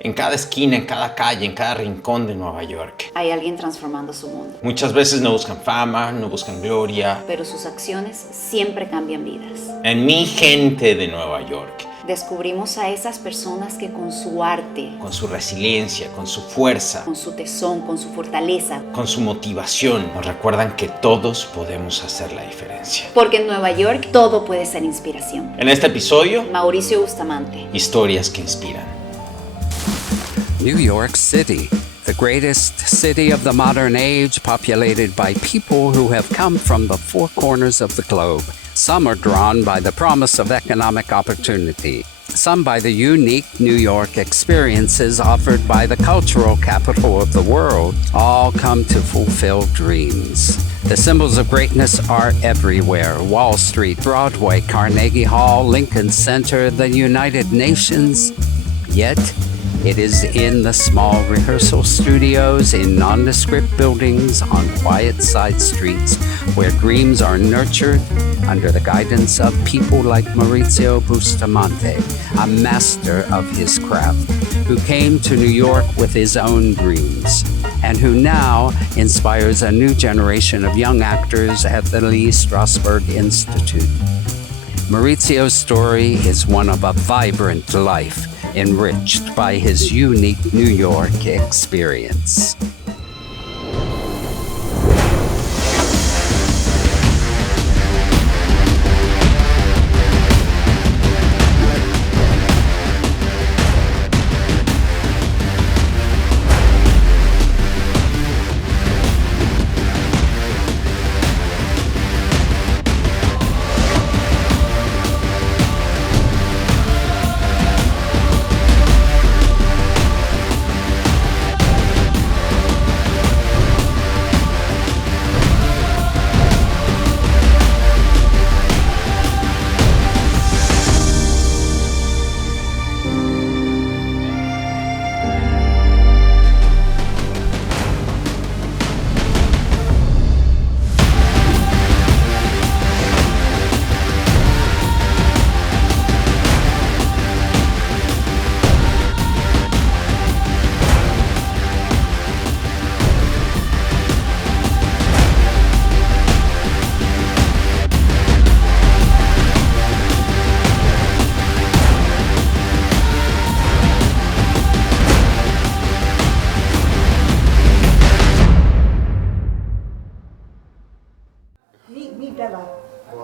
En cada esquina, en cada calle, en cada rincón de Nueva York. Hay alguien transformando su mundo. Muchas veces no buscan fama, no buscan gloria. Pero sus acciones siempre cambian vidas. En mi Gente de Nueva York. Descubrimos a esas personas que con su arte, con su resiliencia, con su fuerza, con su tesón, con su fortaleza, con su motivación, nos recuerdan que todos podemos hacer la diferencia. Porque en Nueva York todo puede ser inspiración. En este episodio, Mauricio Bustamante. Historias que inspiran. New York City, the greatest city of the modern age, populated by people who have come from the four corners of the globe. Some are drawn by the promise of economic opportunity. Some by the unique New York experiences offered by the cultural capital of the world. All come to fulfill dreams. The symbols of greatness are everywhere. Wall Street, Broadway, Carnegie Hall, Lincoln Center, the United Nations. Yet, it is in the small rehearsal studios, in nondescript buildings, on quiet side streets, where dreams are nurtured under the guidance of people like Mauricio Bustamante, a master of his craft, who came to New York with his own dreams, and who now inspires a new generation of young actors at the Strasberg Institute. Mauricio's story is one of a vibrant life, enriched by his unique New York experience.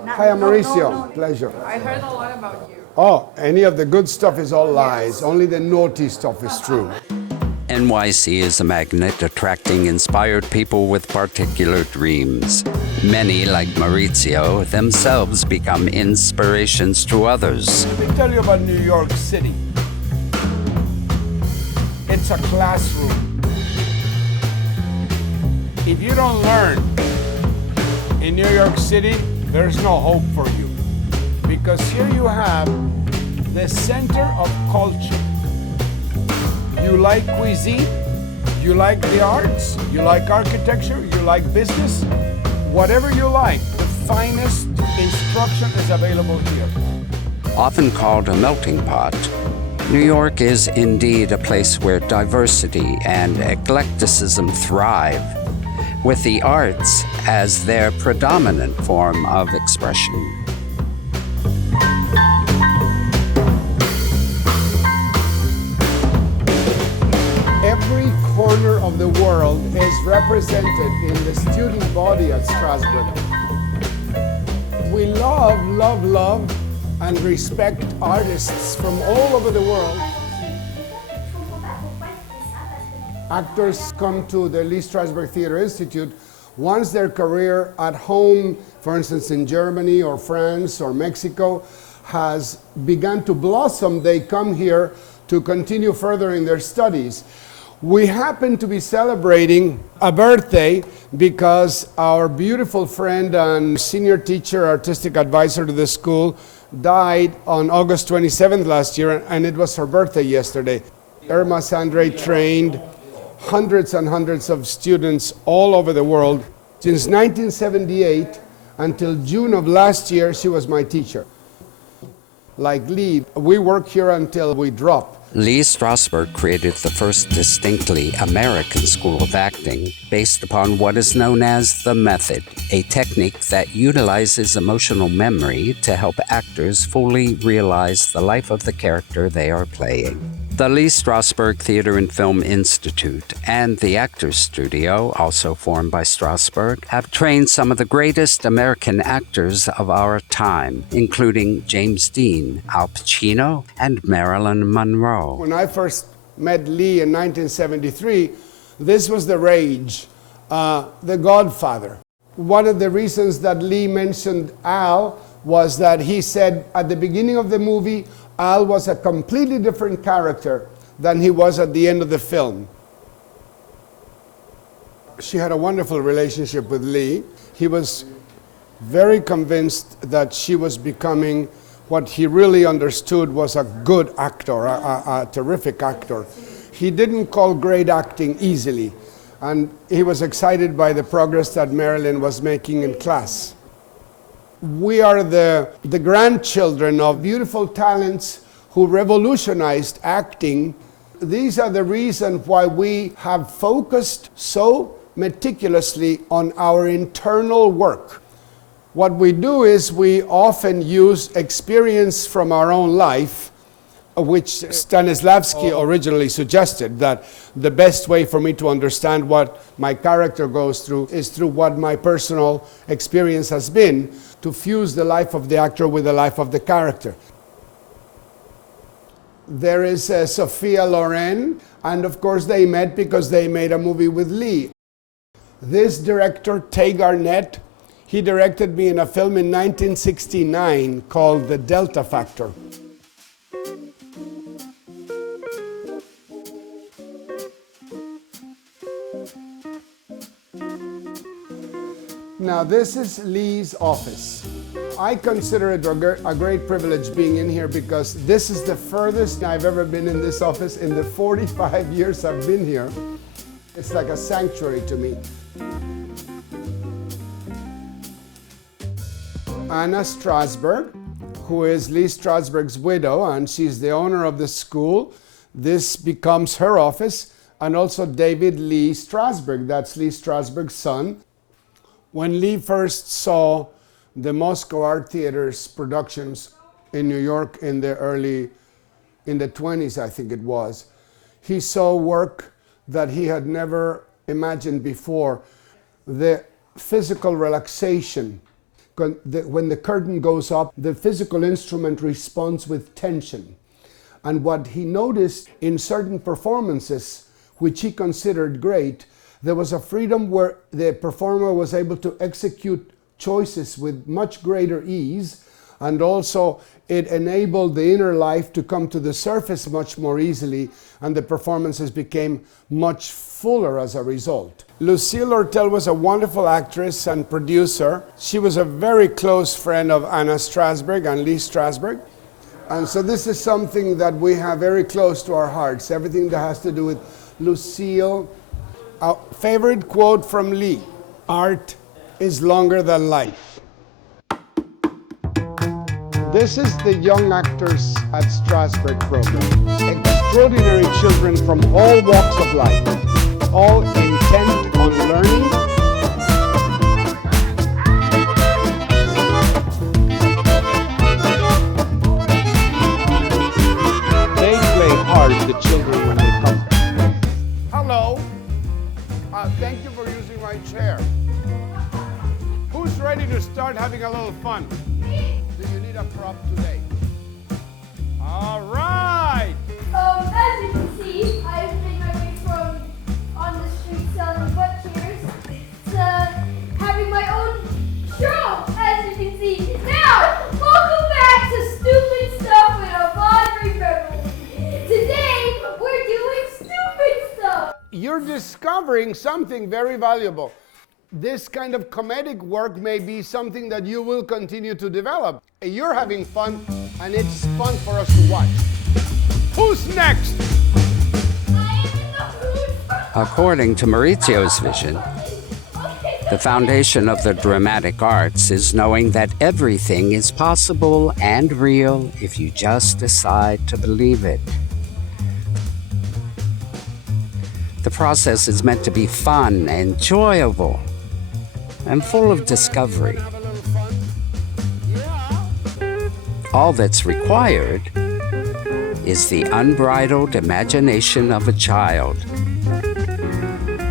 Hi, I'm Mauricio. Pleasure. I heard a lot about you. Oh, any of the good stuff is all lies. Only the naughty stuff is true. NYC is a magnet attracting inspired people with particular dreams. Many, like Mauricio, themselves become inspirations to others. Let me tell you about New York City. It's a classroom. If you don't learn in New York City, there's no hope for you. Because here you have the center of culture. You like cuisine, you like the arts, you like architecture, you like business, whatever you like, the finest instruction is available here. Often called a melting pot, New York is indeed a place where diversity and eclecticism thrive, with the arts as their predominant form of expression. Every corner of the world is represented in the student body at Strasberg. We love, and respect artists from all over the world. Actors come to the Lee Strasberg Theater Institute once their career at home, for instance in Germany or France or Mexico, has begun to blossom. They come here to continue furthering their studies. We happen to be celebrating a birthday because our beautiful friend and senior teacher, artistic advisor to the school, died on August 27th last year, and it was her birthday yesterday. Irma Sandre trained hundreds and hundreds of students all over the world. Since 1978 until June of last year, she was my teacher. Like Lee, we work here until we drop. Lee Strasberg created the first distinctly American school of acting based upon what is known as the method, a technique that utilizes emotional memory to help actors fully realize the life of the character they are playing. The Lee Strasberg Theater and Film Institute and the Actors Studio, also formed by Strasberg, have trained some of the greatest American actors of our time, including James Dean, Al Pacino, and Marilyn Monroe. When I first met Lee in 1973, this was the rage, The Godfather. One of the reasons that Lee mentioned Al was that he said at the beginning of the movie, Al was a completely different character than he was at the end of the film. She had a wonderful relationship with Lee. He was very convinced that she was becoming what he really understood was a good actor, a terrific actor. He didn't call great acting easily, and he was excited by the progress that Marilyn was making in class. We are the grandchildren of beautiful talents who revolutionized acting. These are the reasons why we have focused so meticulously on our internal work. What we do is we often use experience from our own life, which Stanislavski originally suggested, that the best way for me to understand what my character goes through is through what my personal experience has been, to fuse the life of the actor with the life of the character. There is Sophia Loren, and of course they met because they made a movie with Lee. This director, Tay Garnett, he directed me in a film in 1969 called The Delta Factor. Now this is Lee's office. I consider it a great privilege being in here because this is the furthest I've ever been in this office in the 45 years I've been here. It's like a sanctuary to me. Anna Strasberg, who is Lee Strasberg's widow, and she's the owner of the school. This becomes her office, and also David Lee Strasberg, that's Lee Strasberg's son. When Lee first saw the Moscow Art Theater's productions in New York in the 20s, I think it was, he saw work that he had never imagined before. The physical relaxation. When the curtain goes up, the physical instrument responds with tension. And what he noticed in certain performances, which he considered great, there was a freedom where the performer was able to execute choices with much greater ease, and also it enabled the inner life to come to the surface much more easily, and the performances became much fuller as a result. Lucille Ortel was a wonderful actress and producer. She was a very close friend of Anna Strasberg and Lee Strasberg. And so this is something that we have very close to our hearts, everything that has to do with Lucille. Our favorite quote from Lee: "Art is longer than life." This is the Young Actors at Strasberg program. Extraordinary children from all walks of life, all intent on learning. They play hard, the children, when they come. Hello. Thank you for using my chair. Who's ready to start having a little fun? Do you need a prop today? All right. As you can see, I've made my way from on the street selling butt cheers to having my own show, as you can see. Now, welcome back to Stupid Stuff with a Audrey Beverly. Today, we're doing stupid stuff. You're discovering something very valuable. This kind of comedic work may be something that you will continue to develop. You're having fun, and it's fun for us to watch. Who's next? According to Maurizio's vision, the foundation of the dramatic arts is knowing that everything is possible and real if you just decide to believe it. The process is meant to be fun, enjoyable, and full of discovery. All that's required is the unbridled imagination of a child,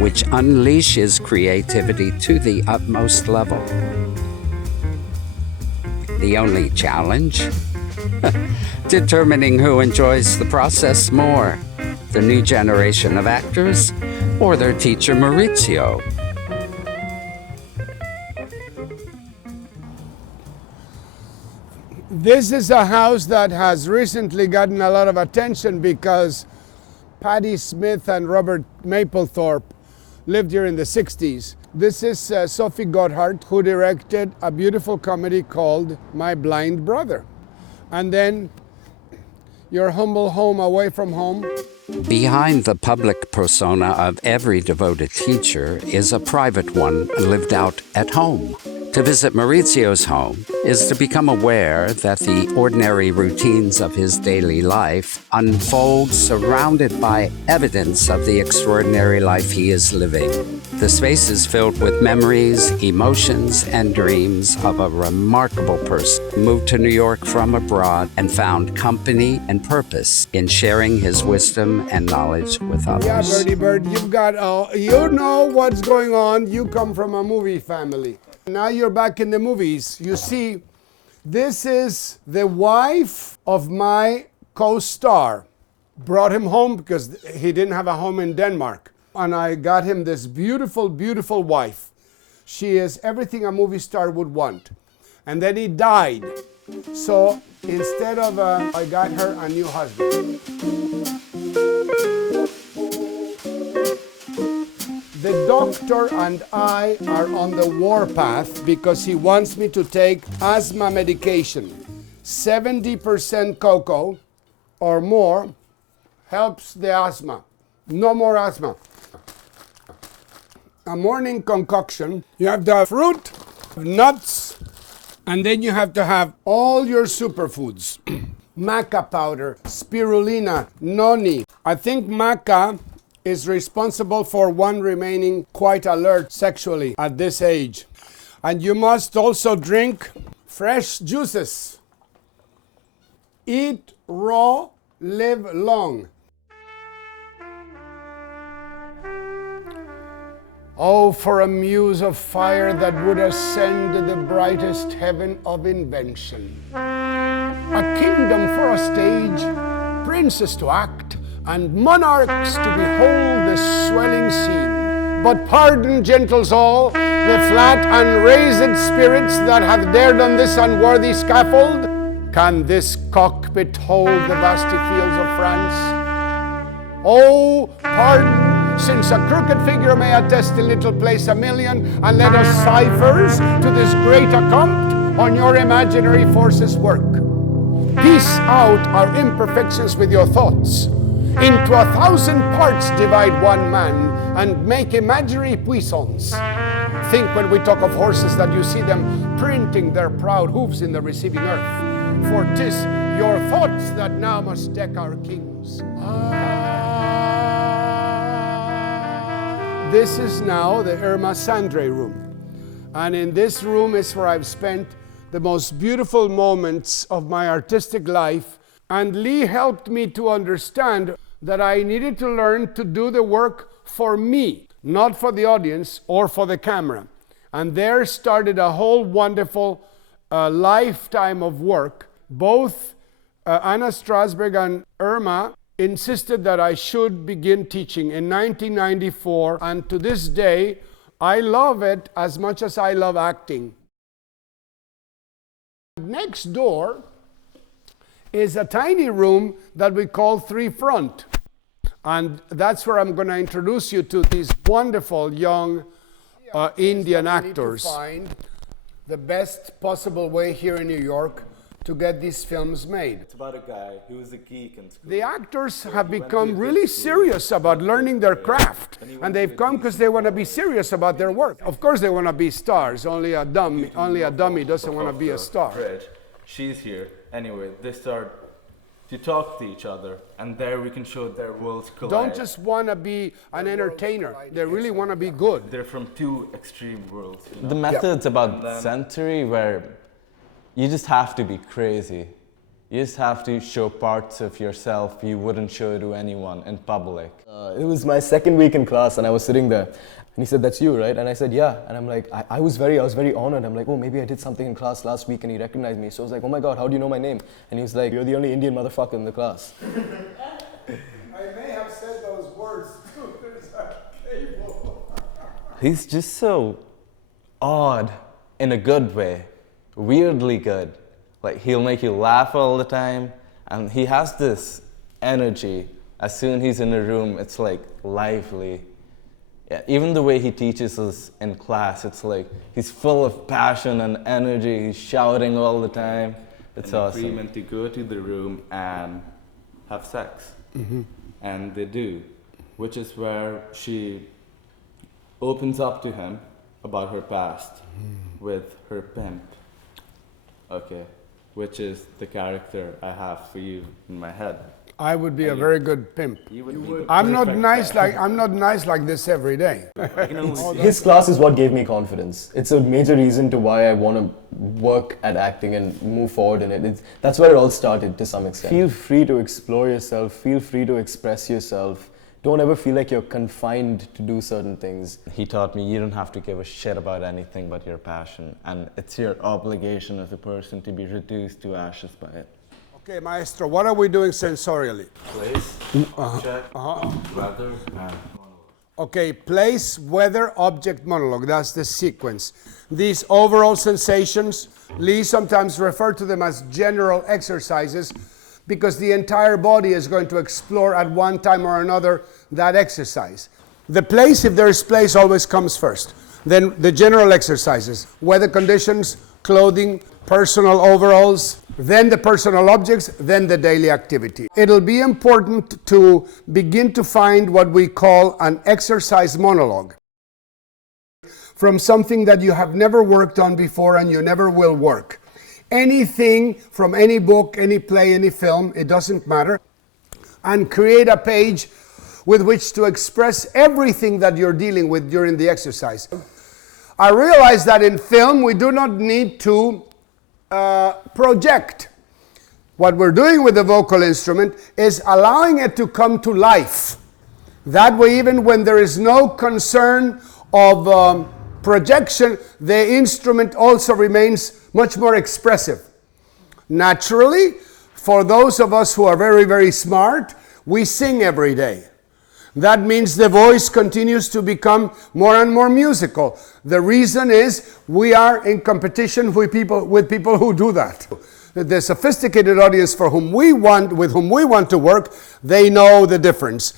which unleashes creativity to the utmost level. The only challenge? Determining who enjoys the process more, the new generation of actors or their teacher Mauricio. This is a house that has recently gotten a lot of attention because Patti Smith and Robert Mapplethorpe lived here in the 60s. This is Sophie Gotthard, who directed a beautiful comedy called My Blind Brother. And then Your Humble Home Away from Home. Behind the public persona of every devoted teacher is a private one lived out at home. To visit Mauricio's home is to become aware that the ordinary routines of his daily life unfold surrounded by evidence of the extraordinary life he is living. The space is filled with memories, emotions, and dreams of a remarkable person who moved to New York from abroad and found company and purpose in sharing his wisdom and knowledge with others. Yeah, Birdie Bird, you know what's going on. You come from a movie family. Now you're back in the movies. You see, this is the wife of my co-star. Brought him home because he didn't have a home in Denmark. And I got him this beautiful, beautiful wife. She is everything a movie star would want. And then he died. So instead of, I got her a new husband. The doctor and I are on the warpath because he wants me to take asthma medication. 70% cocoa or more helps the asthma. No more asthma. A morning concoction, you have to have fruit, nuts, and then you have to have all your superfoods. Maca powder, spirulina, noni. I think maca is responsible for one remaining quite alert sexually at this age. And you must also drink fresh juices. Eat raw, live long. Oh, for a muse of fire that would ascend to the brightest heaven of invention. A kingdom for a stage, princes to act, and monarchs to behold the swelling scene. But pardon, gentles all, the flat and raised spirits that have dared on this unworthy scaffold. Can this cockpit hold the vasty fields of France? Oh, pardon, since a crooked figure may attest in little place a million, and let us ciphers to this great accompt on your imaginary forces work. Piece out our imperfections with your thoughts. Into 1,000 parts divide one man, and make imaginary puissance. Think when we talk of horses that you see them printing their proud hoofs in the receiving earth. For 'tis your thoughts that now must deck our kings. This is now the Irma Sandre room. And in this room is where I've spent the most beautiful moments of my artistic life. And Lee helped me to understand that I needed to learn to do the work for me, not for the audience or for the camera. And there started a whole wonderful lifetime of work. Both Anna Strasberg and Irma insisted that I should begin teaching in 1994, and to this day, I love it as much as I love acting. Next door is a tiny room that we call 3 Front. And that's where I'm going to introduce you to these wonderful young Indian actors. Find the best possible way here in New York to get these films made. It's about a guy who was a geek in school. The actors have become really serious about learning their craft. And they've come because they want to be serious about their work. Of course they want to be stars. Only a dummy doesn't want to be a star. She's here. Anyway, they start to talk to each other, and there we can show their worlds collide. Don't just want to be an entertainer. They really want to be good. They're from two extreme worlds. You know? The method's about then- sensory, where you just have to be crazy. You just have to show parts of yourself you wouldn't show to anyone in public. It was my second week in class, and I was sitting there, and he said, "That's you, right?" And I said, "Yeah." And I'm like, I was very honored. I'm like, "Oh, maybe I did something in class last week," and he recognized me. So I was like, "Oh my God, how do you know my name?" And he was like, "You're the only Indian motherfucker in the class." I may have said those words too. There's a cable. He's just so odd in a good way, weirdly good. Like, he'll make you laugh all the time, and he has this energy. As soon as he's in a room, it's like lively. Yeah, even the way he teaches us in class, it's like he's full of passion and energy. He's shouting all the time. It's an awesome. agreement to go to the room and have sex. And they do, which is where she opens up to him about her past with her pimp. Okay, which is the character I have for you in my head. I would be a very good pimp. You would be the I'm not perfect nice like this every day. His class is what gave me confidence. It's a major reason to why I want to work at acting and move forward in it. That's where it all started to some extent. Feel free to explore yourself. Feel free to express yourself. Don't ever feel like you're confined to do certain things. He taught me you don't have to give a shit about anything but your passion, and it's your obligation as a person to be reduced to ashes by it. Okay, maestro, what are we doing sensorially? place, object, weather, and monologue. Okay, place, weather, object, monologue. That's the sequence. These overall sensations, Lee sometimes refer to them as general exercises because the entire body is going to explore at one time or another that exercise. The place, if there is place, always comes first. Then the general exercises, weather conditions, clothing, personal overalls, then the personal objects, then the daily activity. It'll be important to begin to find what we call an exercise monologue from something that you have never worked on before and you never will work. Anything from any book, any play, any film, it doesn't matter, and create a page with which to express everything that you're dealing with during the exercise. I realize that in film we do not need to project. What we're doing with the vocal instrument is allowing it to come to life. That way, even when there is no concern of projection, the instrument also remains much more expressive. Naturally, for those of us who are very, very smart, we sing every day. That means the voice continues to become more and more musical. The reason is we are in competition with people who do that. The sophisticated audience with whom we want to work, they know the difference.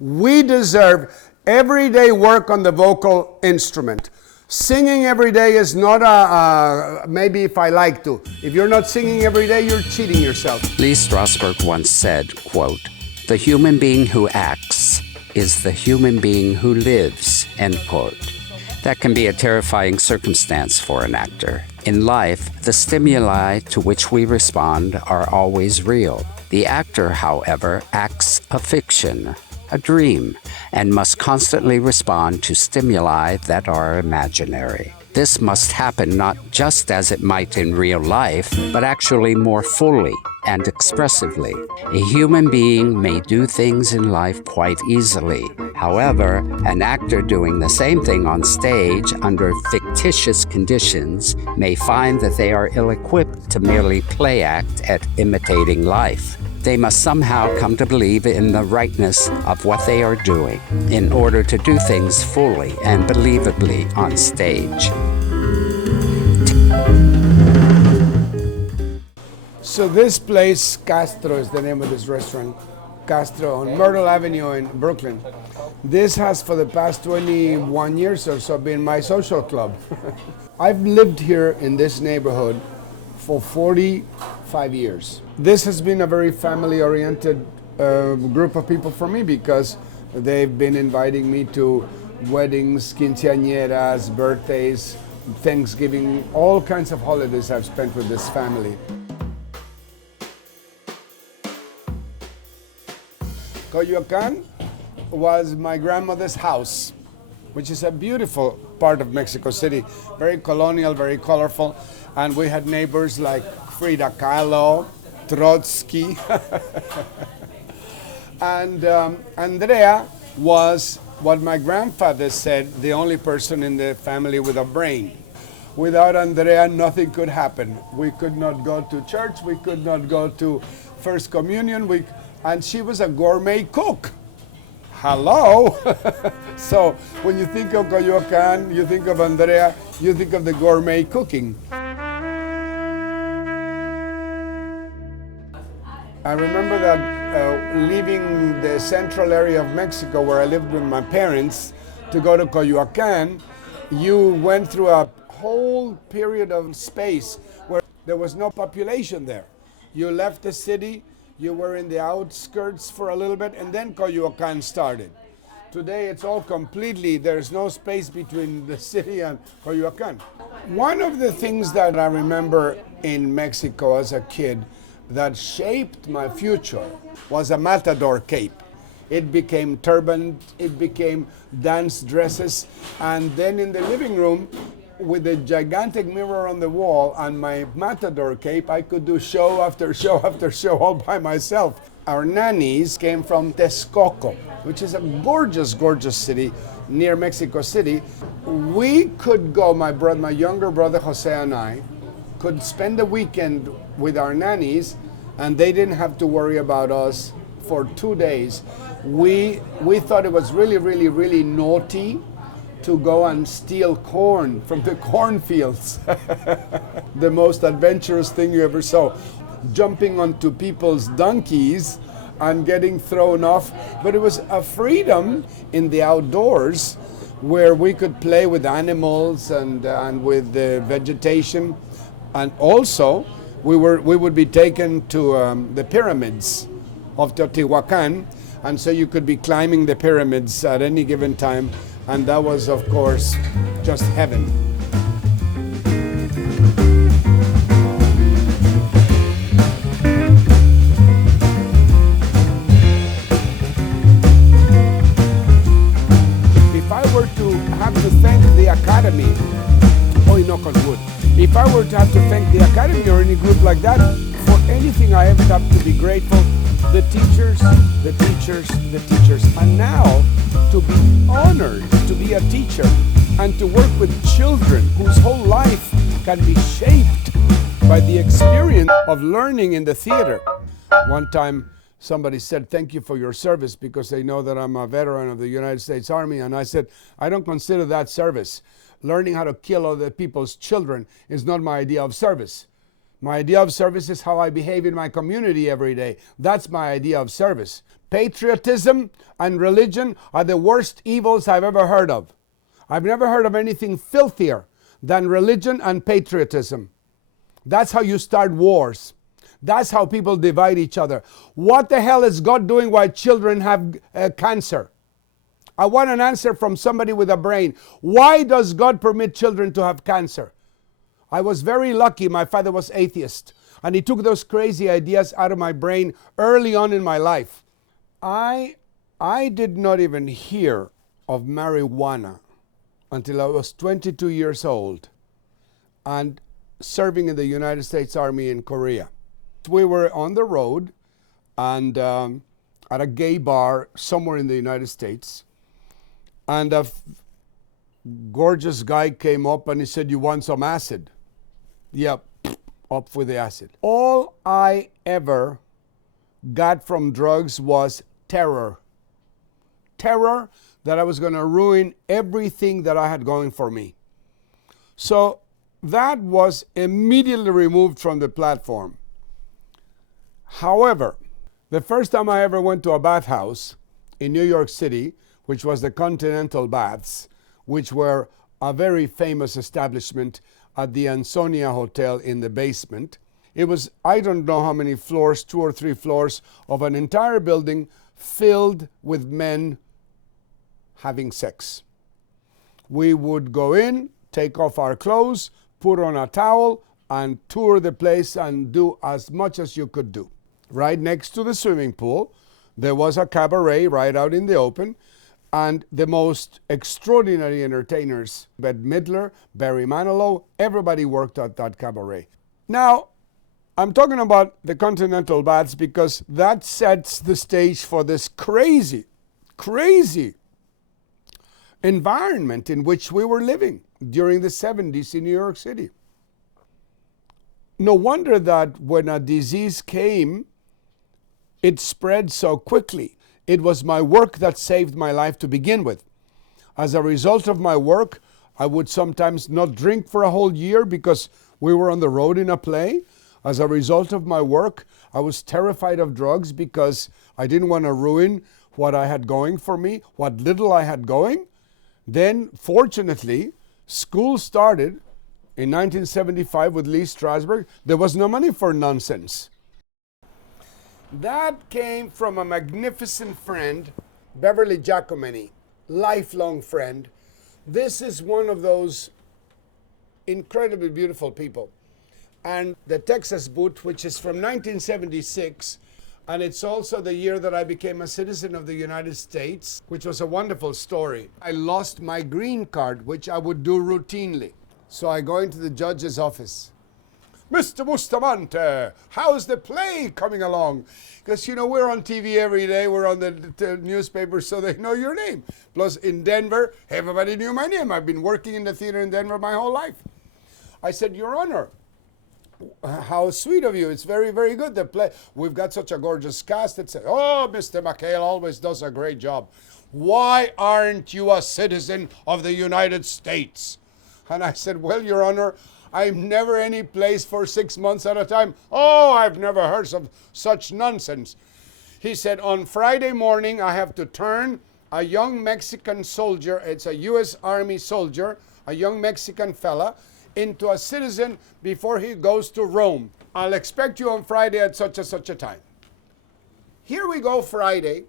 We deserve everyday work on the vocal instrument. Singing every day is not maybe if I like to. If you're not singing every day, you're cheating yourself. Lee Strasberg once said, quote, "The human being who acts is the human being who lives," end quote. That can be a terrifying circumstance for an actor. In life, the stimuli to which we respond are always real. The actor, however, acts a fiction, a dream, and must constantly respond to stimuli that are imaginary. This must happen not just as it might in real life, but actually more fully and expressively. A human being may do things in life quite easily. However, an actor doing the same thing on stage under fictitious conditions may find that they are ill-equipped to merely play act at imitating life. They must somehow come to believe in the rightness of what they are doing in order to do things fully and believably on stage. So this place, Castro is the name of this restaurant, Castro on Myrtle Avenue in Brooklyn. This has for the past 21 years or so been my social club. I've lived here in this neighborhood for 45 years. This has been a very family-oriented group of people for me because they've been inviting me to weddings, quinceañeras, birthdays, Thanksgiving, all kinds of holidays I've spent with this family. Coyoacan was my grandmother's house, which is a beautiful part of Mexico City, very colonial, very colorful. And we had neighbors like Frida Kahlo, Trotsky, and Andrea was what my grandfather said, the only person in the family with a brain. Without Andrea, nothing could happen. We could not go to church, we could not go to First Communion, and she was a gourmet cook. Hello! So when you think of Coyoacan, you think of Andrea, you think of the gourmet cooking. I remember that leaving the central area of Mexico where I lived with my parents to go to Coyoacan, you went through a whole period of space where there was no population there. You left the city, you were in the outskirts for a little bit, and then Coyoacan started. Today it's all completely, there's no space between the city and Coyoacan. One of the things that I remember in Mexico as a kid that shaped my future was a matador cape. It became turban, it became dance dresses, and then in the living room, with a gigantic mirror on the wall and my matador cape, I could do show after show after show all by myself. Our nannies came from Texcoco, which is a gorgeous, gorgeous city near Mexico City. We could go, my younger brother Jose and I, could spend a weekend with our nannies, and they didn't have to worry about us for 2 days. We thought it was really, really, really naughty to go and steal corn from the cornfields. The most adventurous thing you ever saw. Jumping onto people's donkeys and getting thrown off. But it was a freedom in the outdoors where we could play with animals and with the vegetation. And also, we would be taken to the pyramids of Teotihuacan, and so you could be climbing the pyramids at any given time, and that was, of course, just heaven. If I were to have to thank the Academy, knock on wood, if I were to have to thank the Academy or any group like that for anything, I ever have to be grateful. The teachers, the teachers, the teachers. And now to be honored to be a teacher and to work with children whose whole life can be shaped by the experience of learning in the theater. One time somebody said, "Thank you for your service," because they know that I'm a veteran of the United States Army. And I said, "I don't consider that service. Learning how to kill other people's children is not my idea of service. My idea of service is how I behave in my community every day. That's my idea of service. Patriotism and religion are the worst evils I've ever heard of. I've never heard of anything filthier than religion and patriotism. That's how you start wars. That's how people divide each other. What the hell is God doing while children have cancer? I want an answer from somebody with a brain. Why does God permit children to have cancer? I was very lucky. My father was atheist, and he took those crazy ideas out of my brain early on in my life. I did not even hear of marijuana until I was 22 years old and serving in the United States Army in Korea. We were on the road and at a gay bar somewhere in the United States, and a gorgeous guy came up and he said, "You want some acid?" Yep, up with the acid. All I ever got from drugs was terror. Terror that I was going to ruin everything that I had going for me. So that was immediately removed from the platform. However, the first time I ever went to a bathhouse in New York City, which was the Continental Baths, which were a very famous establishment at the Ansonia Hotel in the basement. It was, I don't know how many floors, 2 or 3 floors of an entire building filled with men having sex. We would go in, take off our clothes, put on a towel, and tour the place and do as much as you could do. Right next to the swimming pool, There was a cabaret right out in the open, and the most extraordinary entertainers, Bette Midler, Barry Manilow, everybody worked at that cabaret. Now, I'm talking about the Continental Baths because that sets the stage for this crazy, crazy environment in which we were living during the 70s in New York City. No wonder that when a disease came, it spread so quickly. It was my work that saved my life to begin with. As a result of my work, I would sometimes not drink for a whole year because we were on the road in a play. As a result of my work, I was terrified of drugs because I didn't want to ruin what I had going for me, what little I had going. Then, fortunately, school started in 1975 with Lee Strasberg. There was no money for nonsense. That came from a magnificent friend, Beverly Giacomini, lifelong friend. This is one of those incredibly beautiful people. And the Texas boot, which is from 1976, and it's also the year that I became a citizen of the United States, which was a wonderful story. I lost my green card, which I would do routinely. So I go into the judge's office. Mr. Bustamante, how's the play coming along? Because, you know, we're on TV every day, we're on the newspaper, so they know your name. Plus, in Denver, everybody knew my name. I've been working in the theater in Denver my whole life. I said, Your Honor, how sweet of you. It's very, very good, the play. We've got such a gorgeous cast. It said, oh, Mr. McHale always does a great job. Why aren't you a citizen of the United States? And I said, well, Your Honor, I'm never any place for 6 months at a time. Oh, I've never heard of such nonsense. He said, on Friday morning, I have to turn a young Mexican soldier, it's a U.S. Army soldier, a young Mexican fella, into a citizen before he goes to Rome. I'll expect you on Friday at such and such a time. Here we go Friday,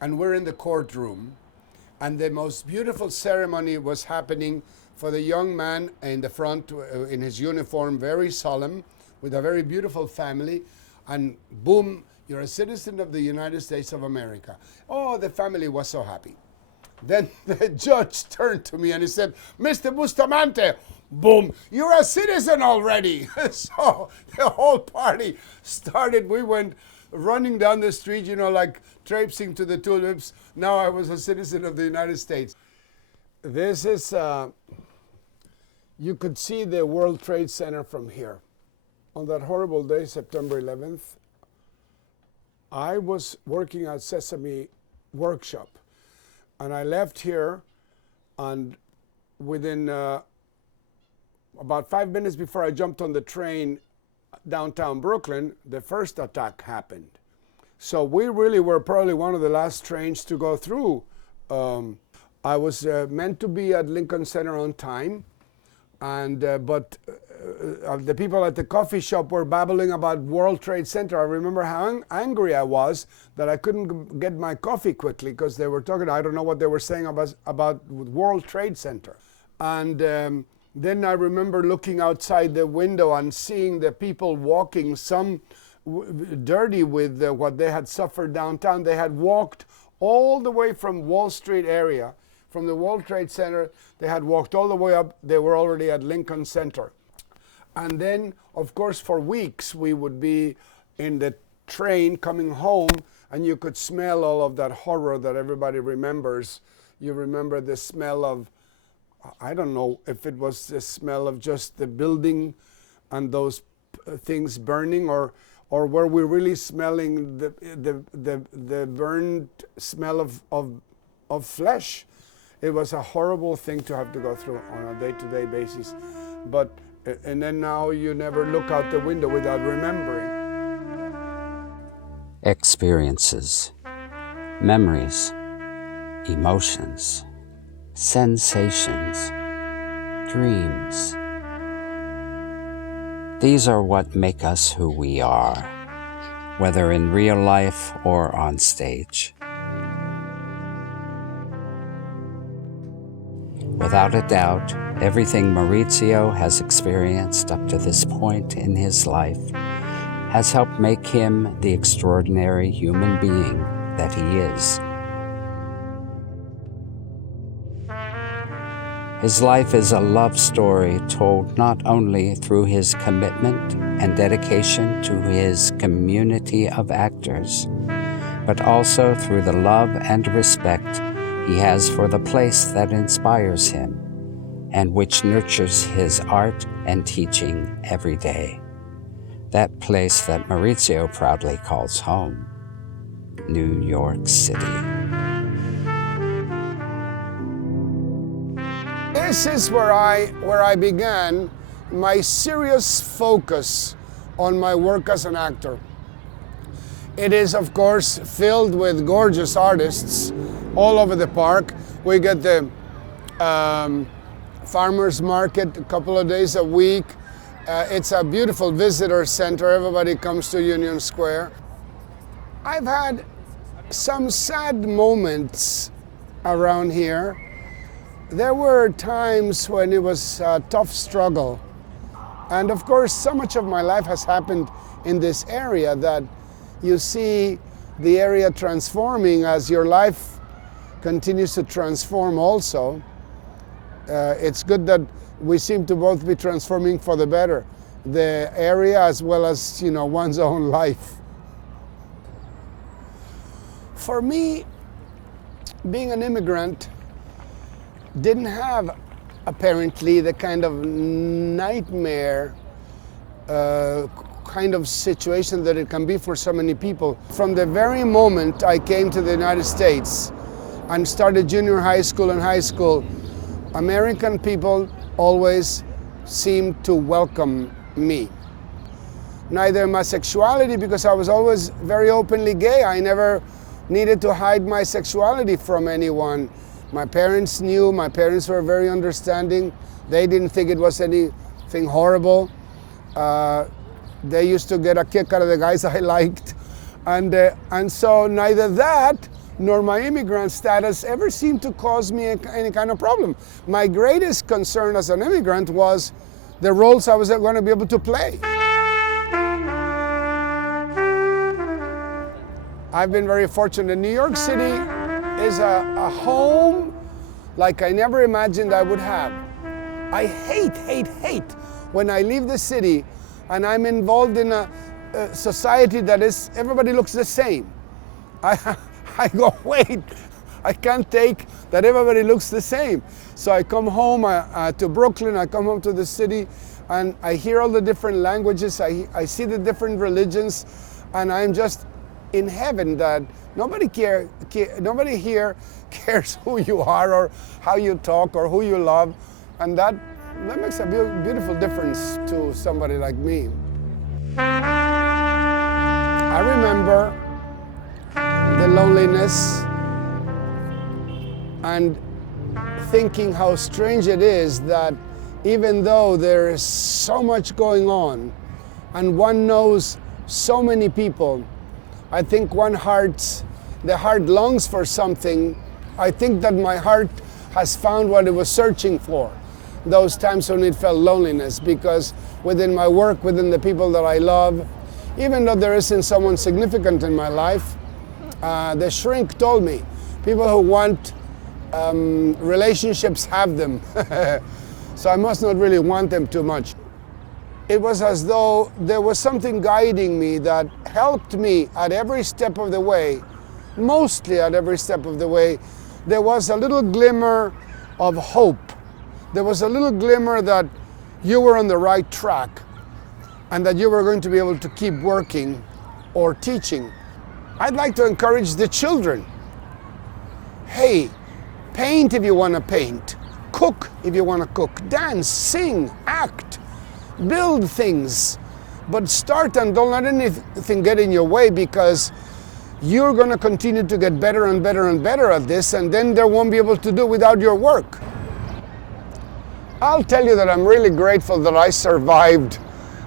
and we're in the courtroom, and the most beautiful ceremony was happening for the young man in the front, in his uniform, very solemn, with a very beautiful family, and boom, you're a citizen of the United States of America. Oh, the family was so happy. Then the judge turned to me and he said, Mr. Bustamante, boom, you're a citizen already. So the whole party started. We went running down the street, you know, like traipsing to the tulips. Now I was a citizen of the United States. This is, you could see the World Trade Center from here. On that horrible day, September 11th, I was working at Sesame Workshop. And I left here, and within about 5 minutes before I jumped on the train downtown Brooklyn, the first attack happened. So we really were probably one of the last trains to go through. I was meant to be at Lincoln Center on time, and but the people at the coffee shop were babbling about World Trade Center. I remember how angry I was that I couldn't get my coffee quickly because they were talking, I don't know what they were saying about World Trade Center. And then I remember looking outside the window and seeing the people walking, some dirty with what they had suffered downtown. They had walked all the way from Wall Street area, from the World Trade Center. They had walked all the way up. They were already at Lincoln Center. And then, of course, for weeks, we would be in the train coming home, and you could smell all of that horror that everybody remembers. You remember the smell of, I don't know if it was the smell of just the building and those things burning, or were we really smelling the burned smell of flesh? It was a horrible thing to have to go through on a day-to-day basis. But and then now you never look out the window without remembering. Experiences, memories, emotions, sensations, dreams. These are what make us who we are, whether in real life or on stage. Without a doubt, everything Mauricio has experienced up to this point in his life has helped make him the extraordinary human being that he is. His life is a love story told not only through his commitment and dedication to his community of actors, but also through the love and respect he has for the place that inspires him and which nurtures his art and teaching every day. That place that Mauricio proudly calls home, New York City. This is where I began my serious focus on my work as an actor. It is, of course, filled with gorgeous artists all over the park. We get the farmers market a couple of days a week. It's a beautiful visitor center. Everybody comes to Union Square. I've had some sad moments around here. There were times when it was a tough struggle. And of course, so much of my life has happened in this area that you see the area transforming as your life continues to transform also. It's good that we seem to both be transforming for the better, the area as well as, one's own life. For me, being an immigrant didn't have apparently the kind of nightmare kind of situation that it can be for so many people. From the very moment I came to the United States and started junior high school and high school, American people always seemed to welcome me. Neither my sexuality, because I was always very openly gay. I never needed to hide my sexuality from anyone. My parents knew, my parents were very understanding. They didn't think it was anything horrible. They used to get a kick out of the guys I liked. And so neither that nor my immigrant status ever seemed to cause me any kind of problem. My greatest concern as an immigrant was the roles I was going to be able to play. I've been very fortunate. New York City is a home like I never imagined I would have. I hate when I leave the city and I'm involved in a society that is, everybody looks the same. I go, wait, I can't take that everybody looks the same. So I come home to Brooklyn, I come home to the city, and I hear all the different languages, I see the different religions, and I'm just in heaven that nobody here cares who you are or how you talk or who you love, and that makes a beautiful difference to somebody like me. I remember the loneliness and thinking how strange it is that even though there is so much going on and one knows so many people, I think the heart longs for something. I think that my heart has found what it was searching for, those times when it felt loneliness, because within my work, within the people that I love, even though there isn't someone significant in my life, the shrink told me, people who want relationships have them. So I must not really want them too much. It was as though there was something guiding me that helped me at every step of the way, mostly at every step of the way. There was a little glimmer of hope. There was a little glimmer that you were on the right track and that you were going to be able to keep working or teaching. I'd like to encourage the children. Hey, paint if you want to paint. Cook if you want to cook. Dance, sing, act, build things. But start and don't let anything get in your way, because you're going to continue to get better and better and better at this, and then they won't be able to do without your work. I'll tell you that I'm really grateful that I survived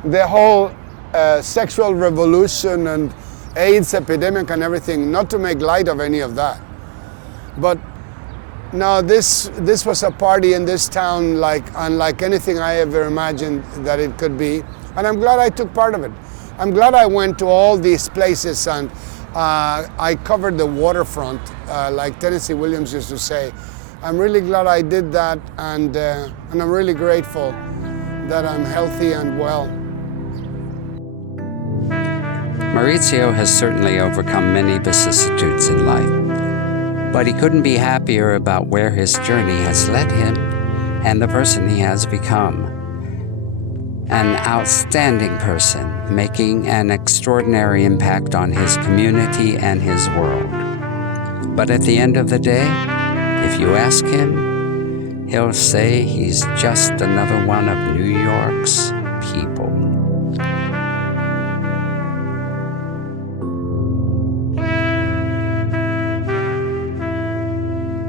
the whole sexual revolution and AIDS epidemic and everything, not to make light of any of that. But no, this was a party in this town like unlike anything I ever imagined that it could be. And I'm glad I took part of it. I'm glad I went to all these places and I covered the waterfront, like Tennessee Williams used to say. I'm really glad I did that, and I'm really grateful that I'm healthy and well. Mauricio has certainly overcome many vicissitudes in life, but he couldn't be happier about where his journey has led him and the person he has become. An outstanding person, making an extraordinary impact on his community and his world. But at the end of the day, if you ask him, he'll say he's just another one of New York's people.